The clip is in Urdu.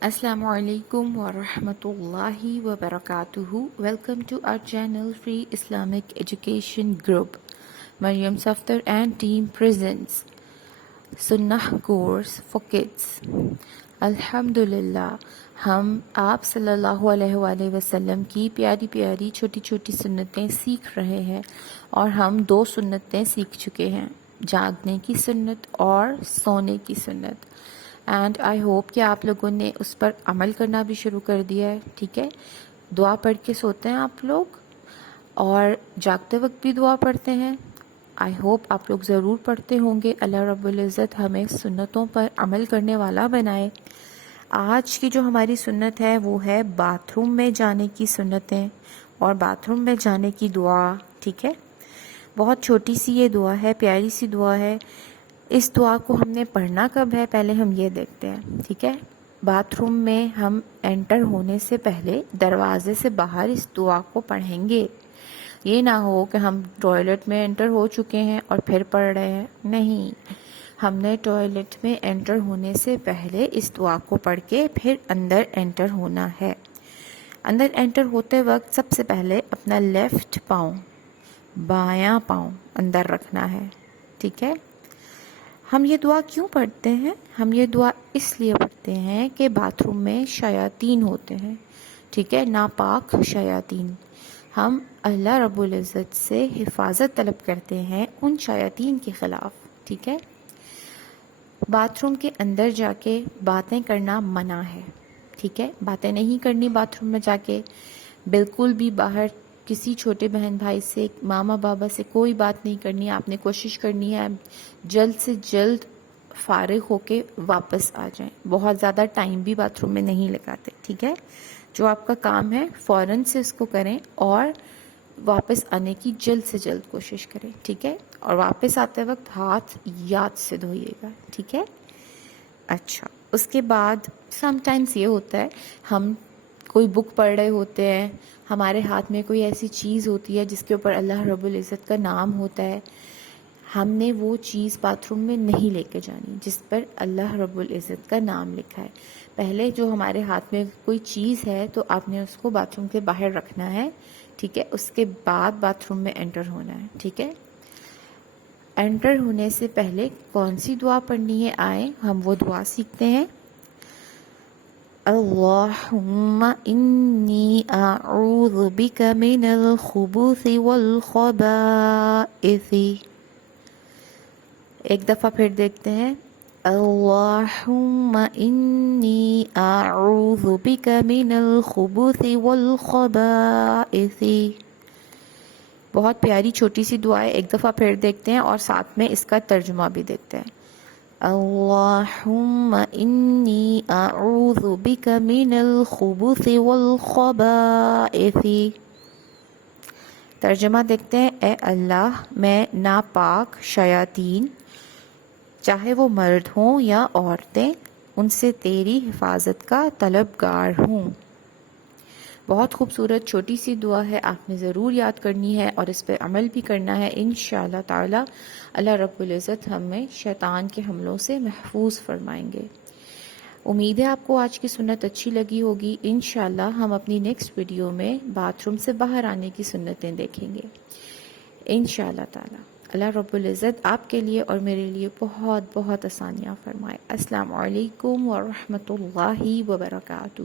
Assalamu alaikum wa rahmatullahi wa barakatuhu. Welcome to our channel Free Islamic Education Group. Maryam Safdar and team presents Sunnah course for kids. Alhamdulillah, ہم آپ صلی اللہ علیہ وآلہ وسلم کی پیاری پیاری چھوٹی چھوٹی سنتیں سیکھ رہے ہیں، اور ہم 2 سنتیں سیکھ چکے ہیں، جاگنے کی سنت اور سونے کی سنت. اینڈ آئی ہوپ کہ آپ لوگوں نے اس پر عمل کرنا بھی شروع کر دیا ہے. ٹھیک ہے، دعا پڑھ کے سوتے ہیں آپ لوگ، اور جاگتے وقت بھی دعا پڑھتے ہیں. آئی ہوپ آپ لوگ ضرور پڑھتے ہوں گے. اللہ رب العزت ہمیں سنتوں پر عمل کرنے والا بنائے. آج کی جو ہماری سنت ہے وہ ہے باتھ روم میں جانے کی سنتیں اور باتھ روم میں جانے کی دعا. ٹھیک ہے، بہت چھوٹی سی یہ دعا ہے، پیاری سی دعا ہے. اس دعا کو ہم نے پڑھنا کب ہے پہلے ہم یہ دیکھتے ہیں. ٹھیک ہے، باتھ روم میں ہم انٹر ہونے سے پہلے دروازے سے باہر اس دعا کو پڑھیں گے. یہ نہ ہو کہ ہم ٹوائلٹ میں انٹر ہو چکے ہیں اور پھر پڑھ رہے ہیں. نہیں، ہم نے ٹوائلٹ میں انٹر ہونے سے پہلے اس دعا کو پڑھ کے پھر اندر انٹر ہونا ہے. اندر انٹر ہوتے وقت سب سے پہلے اپنا لیفٹ پاؤں، بایاں پاؤں اندر رکھنا ہے. ٹھیک ہے، ہم یہ دعا کیوں پڑھتے ہیں؟ ہم یہ دعا اس لیے پڑھتے ہیں کہ باتھ روم میں شیاطین ہوتے ہیں. ٹھیک ہے، ناپاک شیاطین. ہم اللہ رب العزت سے حفاظت طلب کرتے ہیں ان شیاطین کے خلاف. ٹھیک ہے، باتھ روم کے اندر جا کے باتیں کرنا منع ہے. ٹھیک ہے، باتیں نہیں کرنی باتھ روم میں جا کے. بالکل بھی باہر کسی چھوٹے بہن بھائی سے، ماما بابا سے کوئی بات نہیں کرنی. آپ نے کوشش کرنی ہے جلد سے جلد فارغ ہو کے واپس آ جائیں. بہت زیادہ ٹائم بھی باتھ روم میں نہیں لگاتے. ٹھیک ہے، جو آپ کا کام ہے فوراً سے اس کو کریں اور واپس آنے کی جلد سے جلد کوشش کریں. ٹھیک ہے، اور واپس آتے وقت ہاتھ یاد سے دھوئیے گا. ٹھیک ہے، اچھا. اس کے بعد سم ٹائمز یہ ہوتا ہے ہم کوئی بک پڑھ رہے ہوتے ہیں، ہمارے ہاتھ میں کوئی ایسی چیز ہوتی ہے جس کے اوپر اللہ رب العزت کا نام ہوتا ہے. ہم نے وہ چیز باتھ روم میں نہیں لے کے جانی جس پر اللہ رب العزت کا نام لکھا ہے. پہلے جو ہمارے ہاتھ میں کوئی چیز ہے تو آپ نے اس کو باتھ روم کے باہر رکھنا ہے. ٹھیک ہے، اس کے بعد باتھ روم میں انٹر ہونا ہے. ٹھیک ہے، انٹر ہونے سے پہلے کون سی دعا پڑھنی ہے آئیں ہم وہ دعا سیکھتے ہیں. اللہم انی اعوذ بک من الخبث والخبائث. ایک دفعہ پھر دیکھتے ہیں. اللہم انی اعوذ بک من الخبث والخبائث. بہت پیاری چھوٹی سی دعا ہے. ایک دفعہ پھر دیکھتے ہیں اور ساتھ میں اس کا ترجمہ بھی دیکھتے ہیں. اللہم انی اعوذ بک من الخبث والخبائث. ترجمہ دیکھتے ہیں. اے اللہ، میں ناپاک شیاطین، چاہے وہ مرد ہوں یا عورتیں، ان سے تیری حفاظت کا طلبگار ہوں. بہت خوبصورت چھوٹی سی دعا ہے، آپ نے ضرور یاد کرنی ہے اور اس پہ عمل بھی کرنا ہے. انشاءاللہ تعالی اللہ رب العزت ہمیں شیطان کے حملوں سے محفوظ فرمائیں گے. امید ہے آپ کو آج کی سنت اچھی لگی ہوگی. انشاءاللہ ہم اپنی نیکسٹ ویڈیو میں باتھ روم سے باہر آنے کی سنتیں دیکھیں گے انشاءاللہ تعالی. اللہ رب العزت آپ کے لیے اور میرے لیے بہت بہت آسانیاں فرمائے. السلام علیکم ورحمۃ اللہ وبرکاتہ.